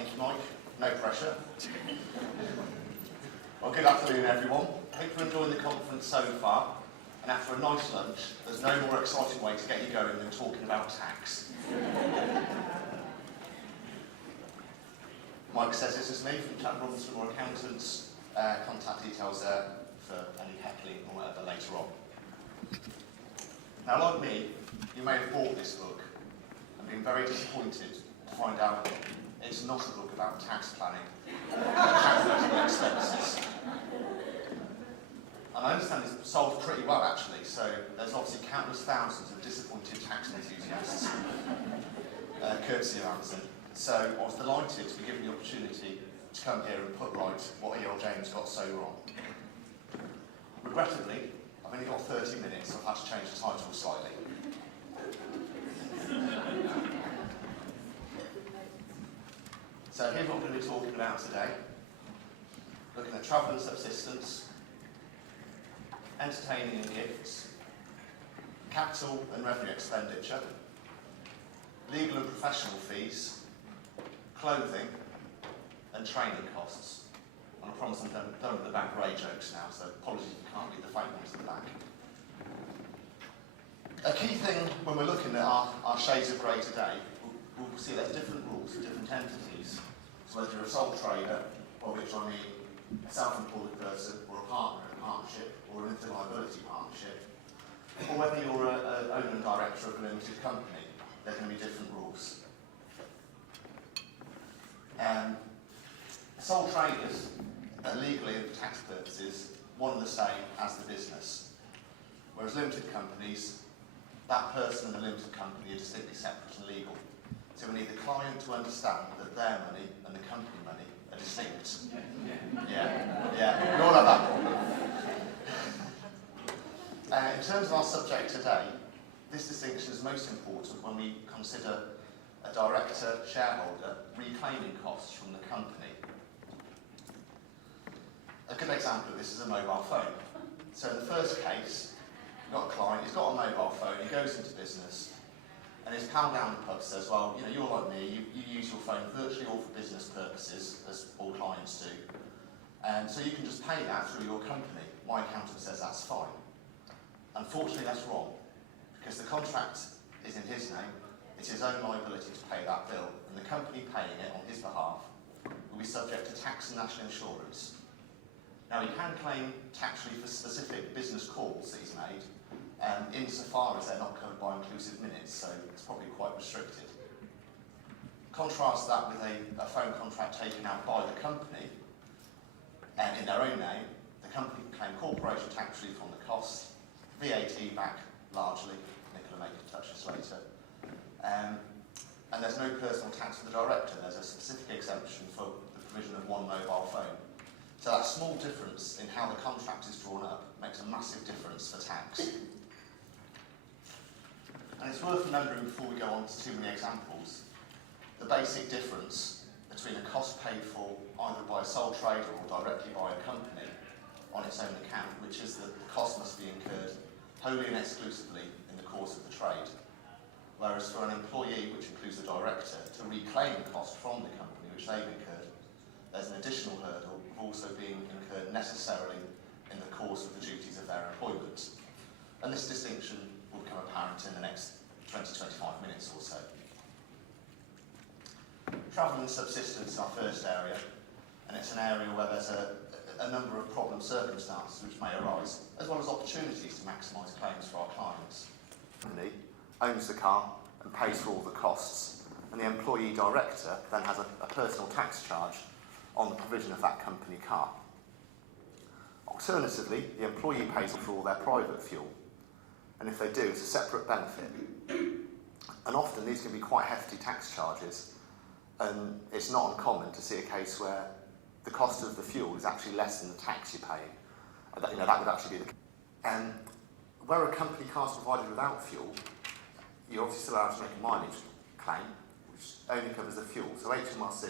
Thank you, Mike. No pressure. Well, good afternoon, everyone. Hope you're enjoying the conference so far. And after a nice lunch, there's no more exciting way to get you going than talking about tax. Mike says this is me from Chapter Robinson or Accountants. Contact details there for any heckling or whatever later on. Now, like me, you may have bought this book and been very disappointed to find out it's not a book about tax planning and allowable expenses. And I understand it's sold pretty well, actually, so there's obviously countless thousands of disappointed tax enthusiasts, courtesy of Amazon. So I was delighted to be given the opportunity to come here and put right what E.L. James got so wrong. Regrettably, I've only got 30 minutes, so I've had to change the title slightly. So here's what we're going to be talking about today. Looking at travel and subsistence, entertaining and gifts, capital and revenue expenditure, legal and professional fees, clothing, and training costs. And I promise I'm done with the back grey jokes now, so apologies if you can't read the fake ones at the back. A key thing when we're looking at our shades of grey today, we'll see there's different rules for different entities. So whether you're a sole trader, or which I mean a self-employed person, or a partner in a partnership, or an interliability partnership, or whether you're an owner and director of a limited company, there's going to be different rules. Sole traders are legally and for tax purposes one and the same as the business, whereas limited companies, that person and the limited company are distinctly separate and legal. So we need the client to understand that their money and the company money are distinct. Yeah. We all have that problem. In terms of our subject today, this distinction is most important when we consider a director, shareholder, reclaiming costs from the company. A good example of this is a mobile phone. So in the first case, you've got a client, he's got a mobile phone, he goes into business, and his pal down the pub says, well, you know, you're like me, you use your phone virtually all for business purposes, as all clients do. So you can just pay that through your company. My accountant says that's fine. Unfortunately, that's wrong, because the contract is in his name, it's his own liability to pay that bill, and the company paying it on his behalf will be subject to tax and national insurance. Now, he can claim tax relief for specific business calls that he's made, insofar as they're not covered by inclusive minutes, so it's probably quite restricted. Contrast that with a phone contract taken out by the company, and in their own name, the company can claim corporation tax relief on the cost, VAT back largely, Nicola may touch this later, and there's no personal tax for the director. There's a specific exemption for the provision of one mobile phone. So that small difference in how the contract is drawn up makes a massive difference for tax. And it's worth remembering before we go on to too many examples, the basic difference between a cost paid for either by a sole trader or directly by a company on its own account, which is that the cost must be incurred wholly and exclusively in the course of the trade. Whereas for an employee, which includes the director, to reclaim the cost from the company which they've incurred, there's an additional hurdle of also being incurred necessarily in the course of the duties of their employment. And this distinction will become apparent in the next 20-25 minutes or so. Travel and subsistence is our first area, and it's an area where there's a number of problem circumstances which may arise, as well as opportunities to maximise claims for our clients. The company owns the car and pays for all the costs, and the employee director then has a personal tax charge on the provision of that company car. Alternatively, the employee pays for all their private fuel, and if they do, it's a separate benefit. And often these can be quite hefty tax charges, and it's not uncommon to see a case where the cost of the fuel is actually less than the tax you're paying. That would actually be the case. Where a company car is provided without fuel, you're obviously still allowed to make a mileage claim, which only covers the fuel. So HMRC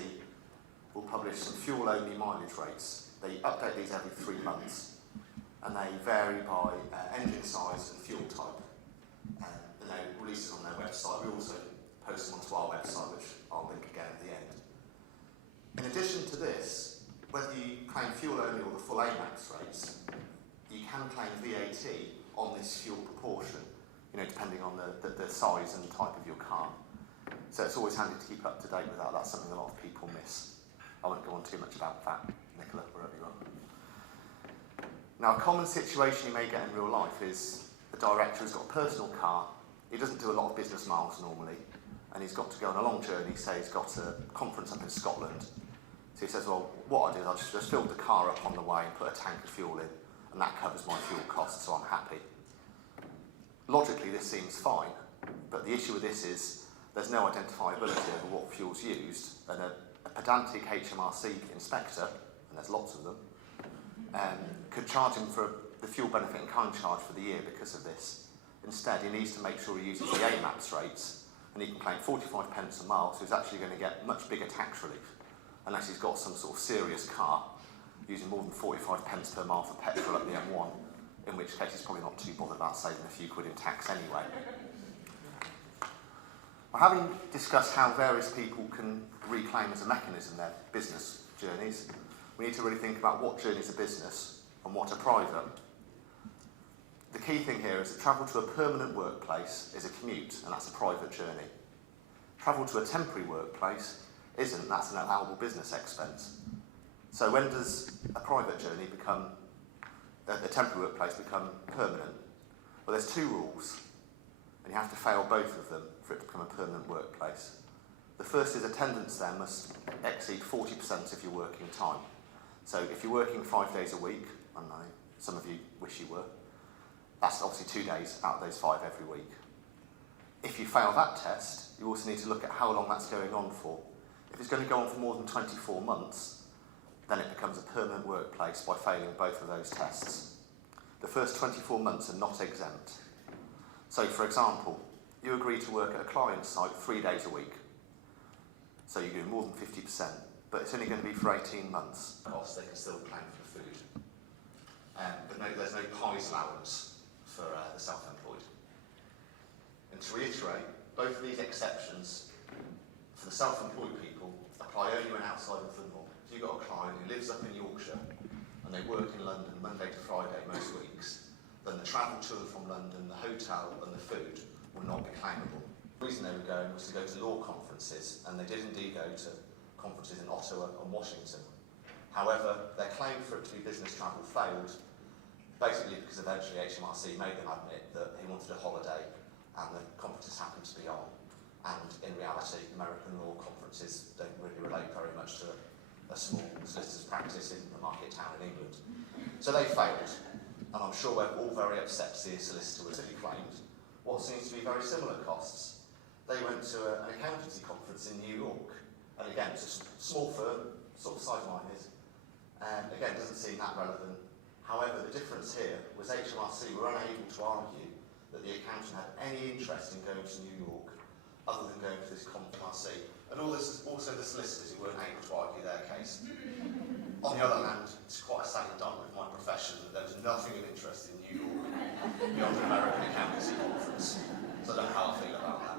will publish some fuel-only mileage rates. They update these every 3 months, and they vary by engine size and fuel type. And they release it on their website. We also post them onto our website, which I'll link again at the end. In addition to this, whether you claim fuel only or the full AMAX rates, you can claim VAT on this fuel proportion, depending on the size and type of your car. So it's always handy to keep up to date with that. That's something a lot of people miss. I won't go on too much about that, Nicola, wherever you are. Now, a common situation you may get in real life is a director who's got a personal car. He doesn't do a lot of business miles normally, and he's got to go on a long journey. Say he's got a conference up in Scotland. So he says, well, what I do is I just fill the car up on the way and put a tank of fuel in, and that covers my fuel costs, so I'm happy. Logically, this seems fine, but the issue with this is there's no identifiability over what fuel's used, and a pedantic HMRC inspector, and there's lots of them, could charge him for the fuel benefit in kind charge for the year because of this. Instead, he needs to make sure he uses the AMAPS rates, and he can claim 45 pence a mile, so he's actually going to get much bigger tax relief, unless he's got some sort of serious car using more than 45 pence per mile for petrol at the M1, in which case he's probably not too bothered about saving a few quid in tax anyway. Well, having discussed how various people can reclaim as a mechanism their business journeys, we need to really think about what journeys are business and what are private. The key thing here is that travel to a permanent workplace is a commute, and that's a private journey. Travel to a temporary workplace isn't, that's an allowable business expense. So when does a private journey become, a temporary workplace become permanent? Well, there's two rules, and you have to fail both of them for it to become a permanent workplace. The first is attendance there must exceed 40% of your working time. So if you're working 5 days a week, I know some of you wish you were, that's obviously 2 days out of those 5 every week. If you fail that test, you also need to look at how long that's going on for. If it's going to go on for more than 24 months, then it becomes a permanent workplace by failing both of those tests. The first 24 months are not exempt. So, for example, you agree to work at a client's site 3 days a week. So you're doing more than 50%, but it's only going to be for 18 months. Costs, they can still claim for the food. But no, there's no pies allowance for the self-employed. And to reiterate, both of these exceptions for the self-employed people apply only when outside of the norm. If you've got a client who lives up in Yorkshire and they work in London Monday to Friday most weeks, then the travel to and from London, the hotel and the food will not be claimable. The reason they were going was to go to law conferences, and they did indeed go to conferences in Ottawa and Washington. However, their claim for it to be business travel failed, basically because eventually HMRC made them admit that he wanted a holiday and the conferences happened to be on. And in reality, American law conferences don't really relate very much to a small solicitor's practice in a market town in England. So they failed, and I'm sure we're all very upset to see a solicitor who claimed what seems to be very similar costs. They went to an accountancy conference in New York, and again, it's a small firm, sort of size mine is, and again, doesn't seem that relevant. However, the difference here was HMRC were unable to argue that the accountant had any interest in going to New York other than going to this conference, and also the solicitors who weren't able to argue their case. On the other hand, it's quite a sad indictment of my profession that there was nothing of interest in New York beyond an American accountancy conference, so I don't know how I feel about that.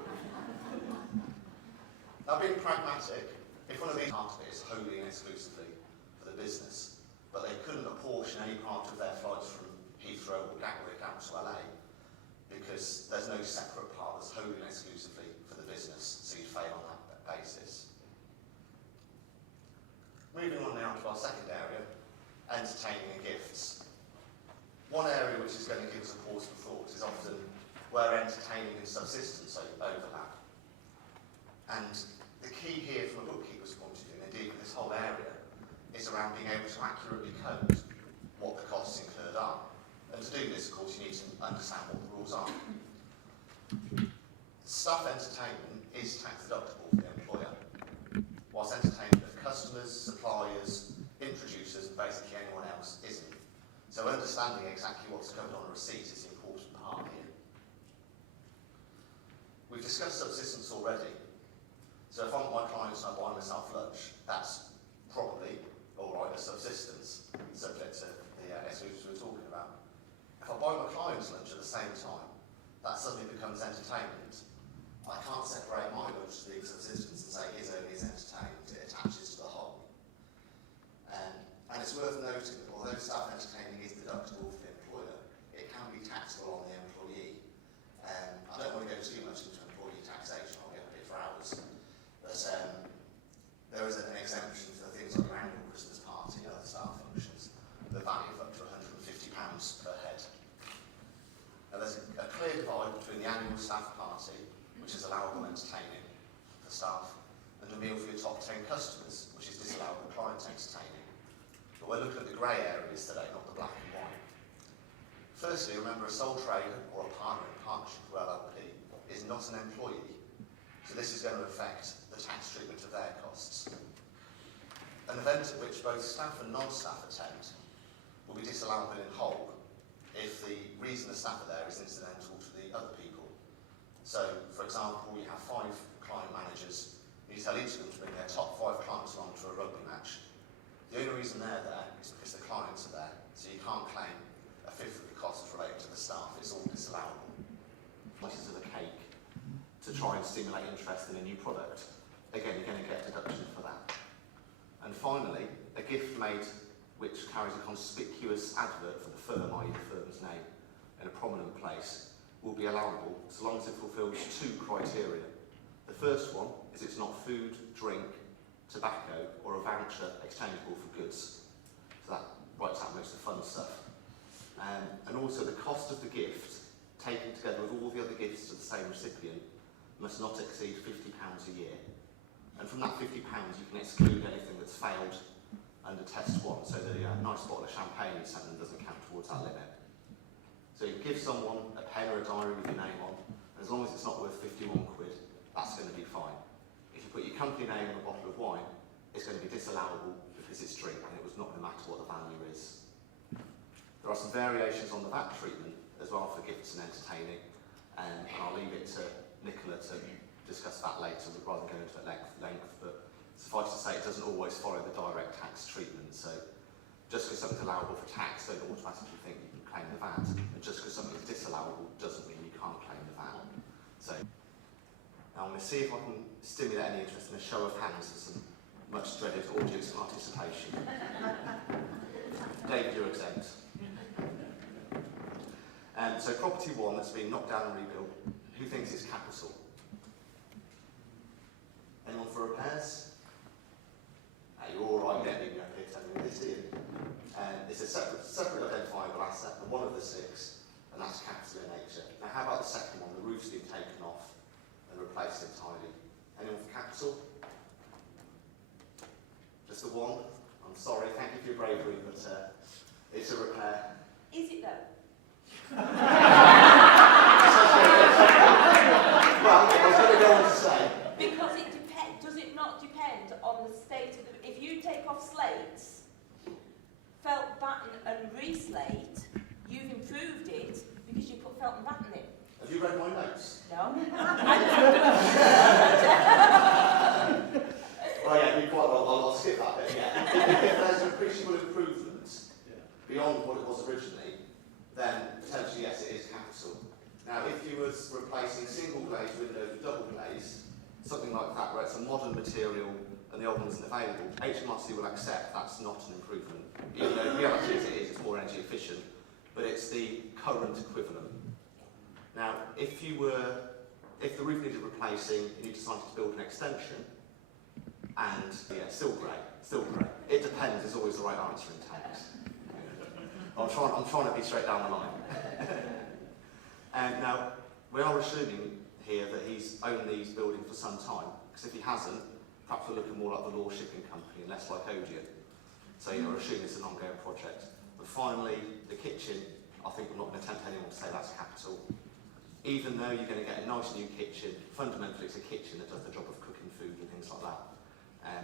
Now, being pragmatic, if one of these part of it is wholly and exclusively for the business, but they couldn't apportion any part of their flights from Heathrow or Gatwick out to LA, because there's no separate part that's wholly and exclusively for the business, so you'd fail on that basis. Moving on now to our second area, entertaining and gifts. One area which is going to give us a pause for thought is often where entertaining and subsistence overlap. And the key here from a bookkeeper's point of view, and indeed this whole area, is around being able to accurately code what the costs incurred are. And to do this, of course, you need to understand what the rules are. Staff entertainment is tax deductible for the employer, whilst entertainment of customers, suppliers, introducers, and basically anyone else isn't. So understanding exactly what's covered on a receipt is the important part here. We've discussed subsistence already. So if I'm at my clients and I buy myself lunch, that's probably all right as subsistence, subject to the exclusions we were talking about. If I buy my client's lunch at the same time, that suddenly becomes entertainment. I can't separate my lunch to the subsistence and say his only is entertainment, it attaches to the whole. entertain customers, which is disallowable client entertaining. But we're looking at the grey areas today, not the black and white. Firstly, remember a sole trader or a partner in partnership with LLP is not an employee, so this is going to affect the tax treatment of their costs. An event at which both staff and non-staff attend will be disallowable in whole if the reason the staff are there is incidental to the other people. So, for example, you have 5 client managers, you tell each of them to bring their top 5 clients along to a rugby match. The only reason they're there is because the clients are there, so you can't claim a fifth of the costs related to the staff. It's all disallowable. Prices of a cake to try and stimulate interest in a new product. Again, you're going to get a deduction for that. And finally, a gift made which carries a conspicuous advert for the firm, i.e. the firm's name, in a prominent place, will be allowable so long as it fulfills 2 criteria. The first one is it's not food, drink, tobacco, or a voucher exchangeable for goods. So that writes out most of the fun stuff. And also the cost of the gift, taken together with all the other gifts to the same recipient, must not exceed £50 a year. And from that £50 you can exclude anything that's failed under test 1, so the nice bottle of champagne you sent them doesn't count towards that limit. So you give someone a pen or a diary with your name on, and as long as it's not worth 51 quid, that's going to be fine. If you put your company name on a bottle of wine, it's going to be disallowable because it's drink, and it was not going to matter what the value is. There are some variations on the VAT treatment as well for gifts and entertaining, and I'll leave it to Nicola to discuss that later rather than go into it length, but suffice to say it doesn't always follow the direct tax treatment. So just because something's allowable for tax, don't automatically think you can claim the VAT, and just because something's disallowable doesn't mean you can't claim the VAT. So now I'm going to see if I can stimulate any interest in a show of hands for some much dreaded audience participation. David, you're exempt. So property 1 that's been knocked down and rebuilt, who thinks it's capital? Anyone for repairs? You're all right getting up here telling me this here. It's a separate identifiable asset, and one of the 6, and that's capital in nature. Now how about the second one? The roof's been taken off and replaced entirely. Anyone for capital? Just the one? I'm sorry, thank you for your bravery, but it's a repair. Is it though? Well, I was going to go on to say. Because it depends. Does it not depend on the state of the? If you take off slates, felt batten and reslate, you've improved it because you put felt and batten in. Have you read my notes? No. Well, yeah, you quite well. I'll skip that bit. Yeah. If there's an appreciable improvement beyond what it was originally, then potentially yes, it is capital. Now, if you was replacing single glazed windows with double glazed, something like that, where it's a modern material and the old one isn't available, HMRC will accept that's not an improvement. Even though the reality is it's more energy efficient, but it's the current equivalent. Now, if the roof needed replacing and you decided to build an extension, and yeah, still grey. It depends is always the right answer in tax. I'm trying to be straight down the line. Now, we are assuming here that he's owned these buildings for some time, because if he hasn't, perhaps we're looking more like the Law Shipping Company and less like Odeon. So we're assuming it's an ongoing project. But finally, the kitchen, I think I'm not going to tempt anyone to say that's capital. Even though you're going to get a nice new kitchen, fundamentally it's a kitchen that does the job of cooking food and things like that.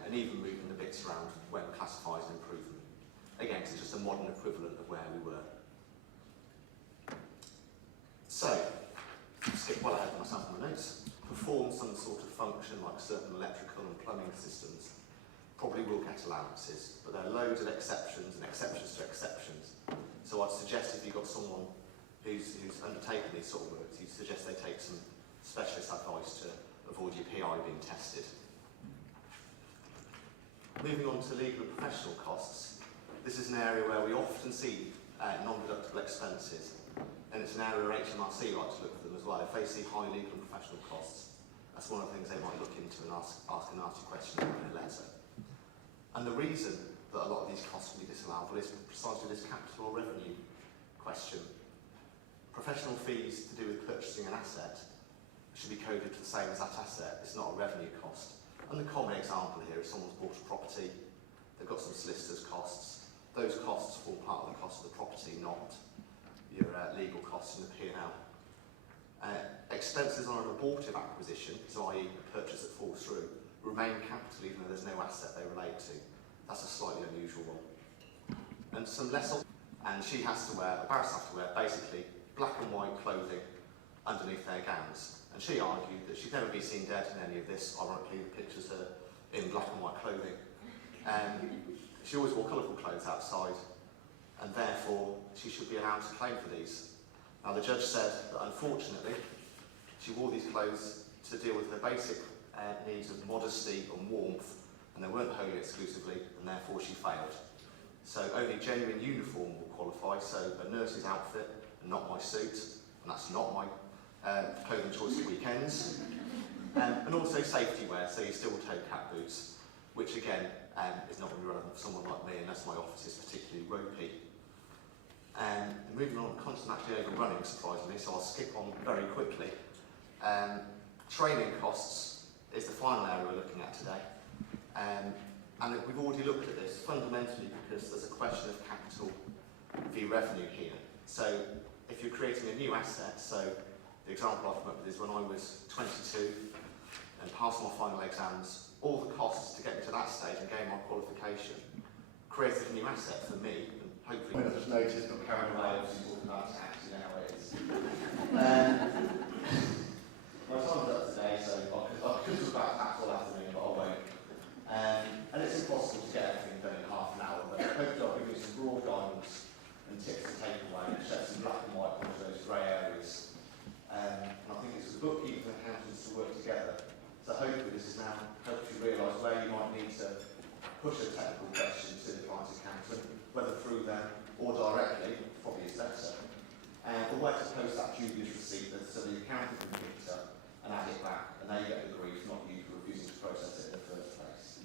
And even moving the bits around when classified as an improvement. Again, it's just a modern equivalent of where we were. So, skip well ahead of myself in my notes. Perform some sort of function like certain electrical and plumbing systems. Probably will get allowances, but there are loads of exceptions and exceptions to exceptions. So I'd suggest if you've got someone who's undertaken these sort of works, you'd suggest they take some specialist advice to avoid your PI being tested. Moving on to legal and professional costs, this is an area where we often see non-deductible expenses, and it's an area where HMRC like to look at them as well. If they see high legal and professional costs, that's one of the things they might look into and ask a nasty question in a letter. And the reason that a lot of these costs will be disallowable is precisely this capital or revenue question. Professional fees to do with purchasing an asset should be coded to the same as that asset. It's not a revenue cost. And the common example here is someone's bought a property, they've got some solicitor's costs. Those costs form part of the cost of the property, not your legal costs in the P&L. Expenses on an abortive acquisition, so i.e. a purchase that falls through, remain capital even though there's no asset they relate to. That's a slightly unusual one. And some less, and she has to wear, the barrister has to wear basically black and white clothing underneath their gowns. And she argued that she'd never be seen dead in any of this. Ironically, the picture's her in black and white clothing. She always wore colourful clothes outside, and therefore she should be allowed to claim for these. Now the judge said that unfortunately she wore these clothes to deal with her basic needs of modesty and warmth, and they weren't wholly exclusively, and therefore she failed. So only genuine uniform will qualify, so a nurse's outfit and not my suit, and that's not my clothing choice at weekends. And also safety wear, so you still take cat boots, which again is not going to be relevant for someone like me unless my office is particularly ropey. Moving on, I'm constantly overrunning, surprisingly, so I'll skip on very quickly. Training costs is the final area we're looking at today. And we've already looked at this fundamentally because there's a question of capital v revenue here. So if you're creating a new asset, so the example I've come up with is when I was 22 and passed my final exams, all the costs to get me to that stage and gain my qualification created a new asset for me, and hopefully I just noticed, got carried away, obviously talking about tax, you know how it is. My time's up today, so I could talk about tax all afternoon, but I won't. And it's impossible to get everything done in half an hour, but hopefully I'll give you some broad guidance and tips to take away and shed some black and white onto those grey areas. And I think it's for the bookkeepers and accountants to work together. So hopefully this has now helped you realise where you might need to push a technical question to the client's accountant, whether through them or directly, probably is better, or where to post that dubious receipt so the accountant can pick it up and add it back, and they get the grief, not you for refusing to process it in the first place.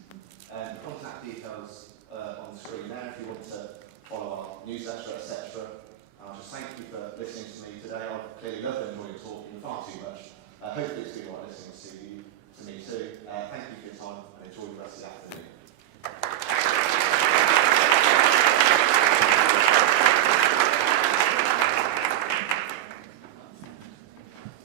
Contact details on the screen there if you want to follow our newsletter, etc. I'll just thank you for listening to me today. I've clearly loved enjoying talking far too much. Hopefully it's been like listening to me too. Thank you